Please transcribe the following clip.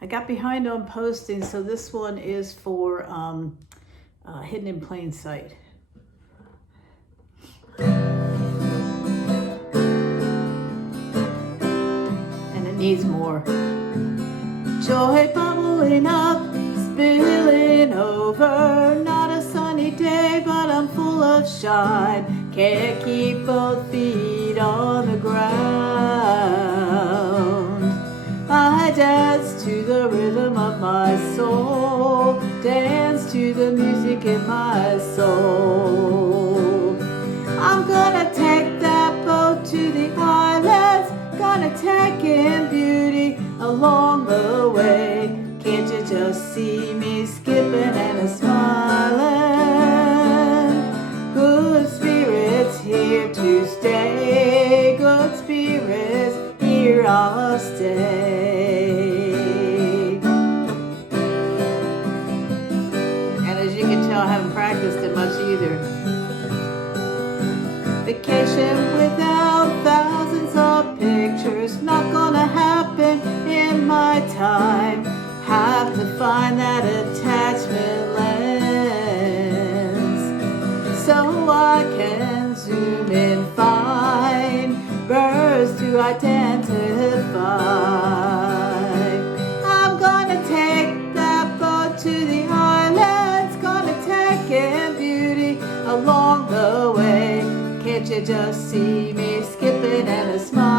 I got behind on posting, so this one is for Hidden in Plain Sight. And it needs more. Joy bubbling up, spilling over. Not a sunny day, but I'm full of shine. Can't keep both feet on the ground. I dance to the rhythm of my soul, dance to the music in my soul. I'm gonna take that boat to the islands, gonna take in beauty along the way. Can't you just see me skipping and a smiling? Good spirits here to stay, good spirits here I'll stay. And as you can tell, I haven't practiced it much either. Vacation without thousands of pictures, not gonna happen in my time. Have to find that attachment lens so I can zoom in fine, birds to identify. I'm gonna take that boat to the islands, gonna take in beauty along the way. Can't you just see me skipping and a smile?